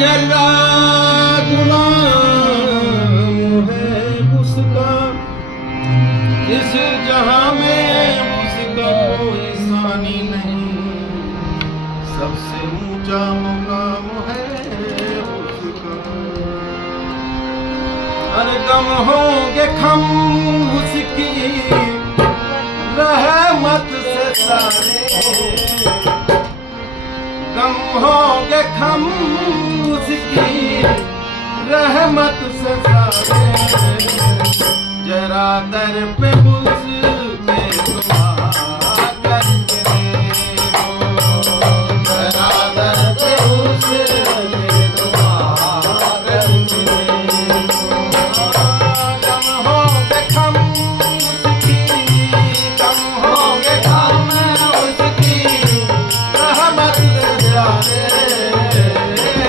जरा गुलाम है उसका, इस जहां में उसका कोई सानी नहीं, सबसे ऊंचा मुकाम है उसका। हर दम होंगे खम उसकी रहमत से सारे, गम होंगे खम उसकी रहमत से सारे। जरा दर पे उसके दुआ करके देखो, जरा दर पे उसके दुआ करके देखो। गम होंगे खम उसकी, गम होंगे खम उसकी रहमत से सारे,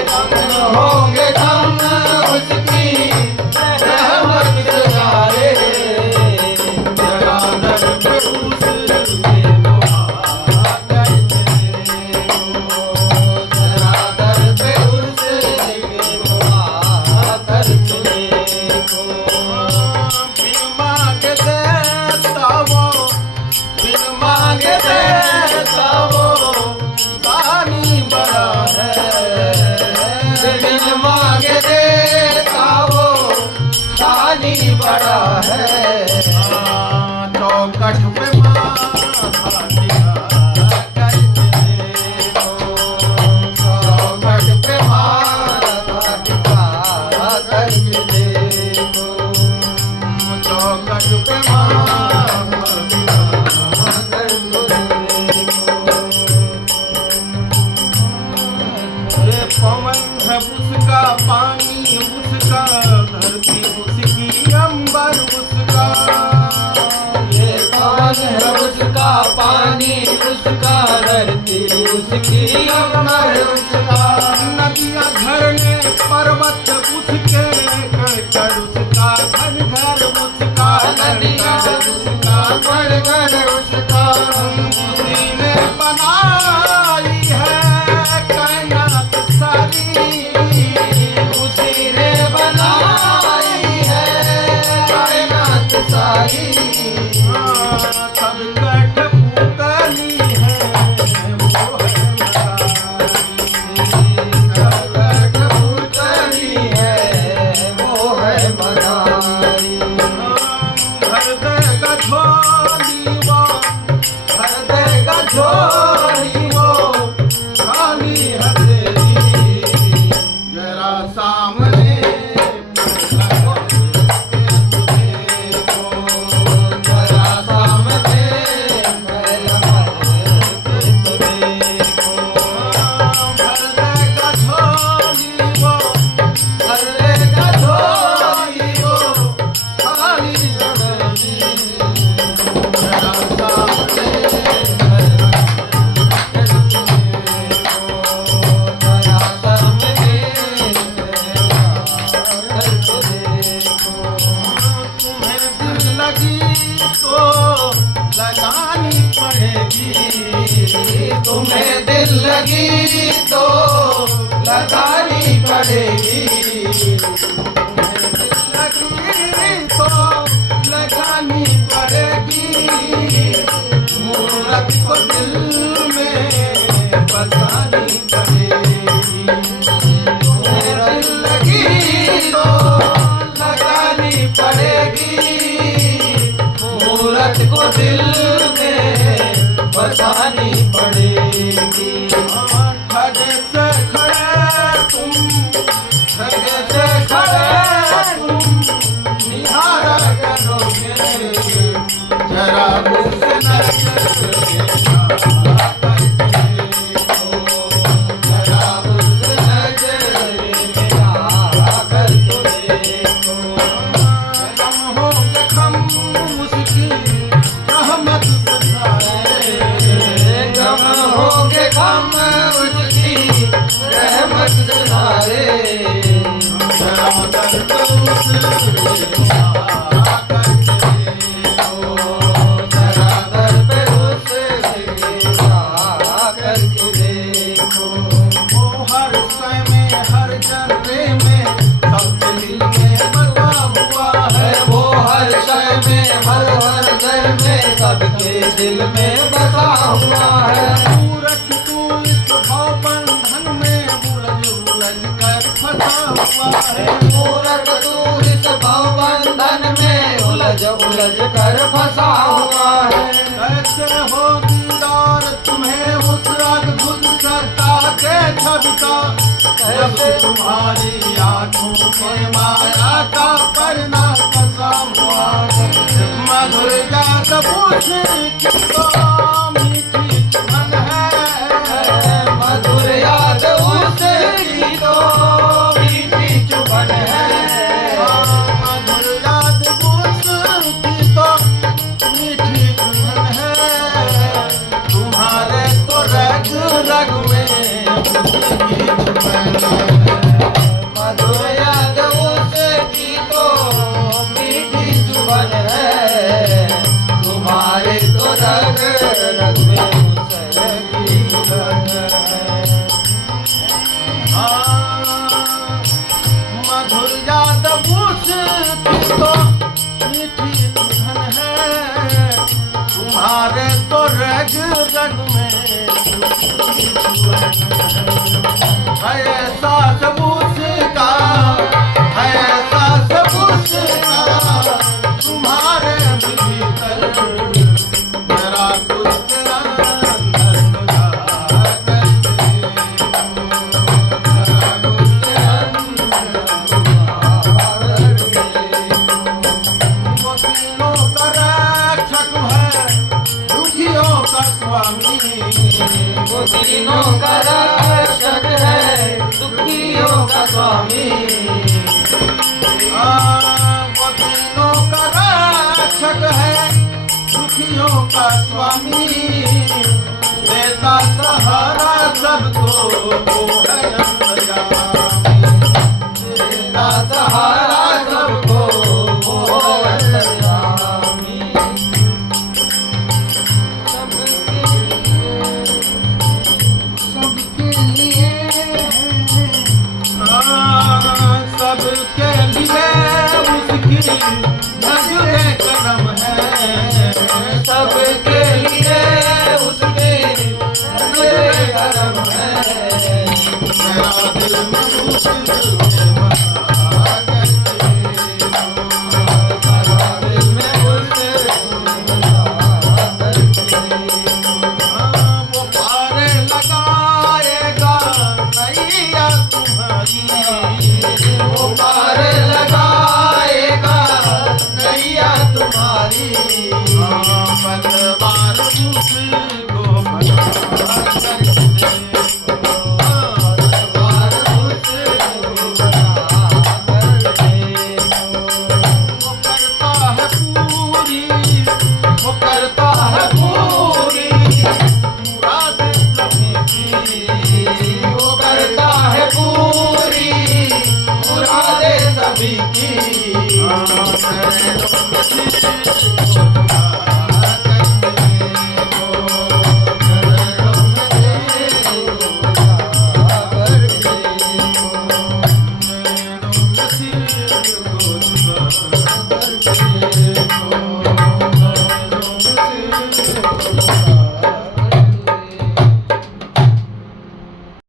गम होंगे खम उसकी रहमत से सारे। जरा दर पे उसके दुआ करके देखो, जरा दर पे उसके दुआ करके देखो। बिन मांगे देता वो, बिन मांगे देता वो दानी बड़ा है, बिन मांगे देता वो दानी बड़ा है। चौखट पे माथा टिका करके देखो, चौखट पे माथा टिका करके देखो, चौखट पे माथा टिका करके देखो। ये पवन है उसका, पानी उसका, धरती उसकी, अंबर उसका। ये पवन है उसका, पानी उसका, धरती उसकी, अंबर उसका। नदियाँ झरने पर्वत उसके, कण उसका, घर घर उसका, नदियाँ उसका, कण कण उसका। उसी ने बनाई है कायनात सारी, उसी ने बनाई है कायनात सारी। सब कठपुतली है वो है मदारी, सब कठपुतली है वो है मदारी। भर देगा झोली वो, भर देगा झोली वो, खाली है तेरी। जरा सामने देखो, जरा सामने देखो। भर देगा झोली वो, भर देगा झोली वो, खाली है तेरी। जरा सामने तुम्हें दिल लगी तो लगानी पड़ेगी, तुम्हें दिल लगी तो लगानी पड़ेगी, लगी तो लगानी पड़ेगी। मूरत को दिल में बसानी पड़ेगी, दिल लगी तो लगानी पड़ेगी। मूरत को दिल में बसानी पड़ेगी। खड़े से खड़े तुम, खड़े से खड़े तुम निहारा करोगे, जरा मुझसे नजर देखा करके देखो, जरा मुझसे नजर देखा करके देखो। गम होंगे खम उसकी रहमत से सारे, गम होंगे खम उसकी रहमत से सारे। जरा दर पे उसके दुआ करके देखो, जरा दर पे उसके दुआ करके देखो। वो हर समय हर उलझ कर फंसा हुआ है। कैसे हो दीदार तुम्हें उस अद्भुत सत्ता के छवि का, जब तुम्हारी आंखों में माया का परना फंसा हुआ है। मधुर जात पूछ तो मीठी चुभन है, मधुर याद उसकी तो मीठी चुभन है। मधुर याद उसकी तो मीठी चुभन है। तुम्हारे तो रग रग में उसकी चुभन है। मधुर याद उसकी तो मीठी चुभन है। तुम्हारे तो रग रग में उसकी चुभन है। मधुर याद उसकी तो मीठी चुभन है। तुम्हारे तो रग रग में उसकी चुभन है। ऐसा सब उसका, ऐसा सब उसका, तुम्हारे भीतर मेरा कुछ अंदर खुदा करते हो। मेरा कुछ वो तीनों का रक्षक है, दुखियों का स्वामी। वो तीनों का रक्षक है, दुखियों का स्वामी। वो तीनों का रक्षक है, दुखियों का स्वामी। देता सहारा सबको वो है अंतर्यामी। देता सहारा सबको वो अंतर्यामी। सबके लिए सबके लिए उसकी नजरे करम है। सबके लिए उसके नजरे करम है। मेरा दिल में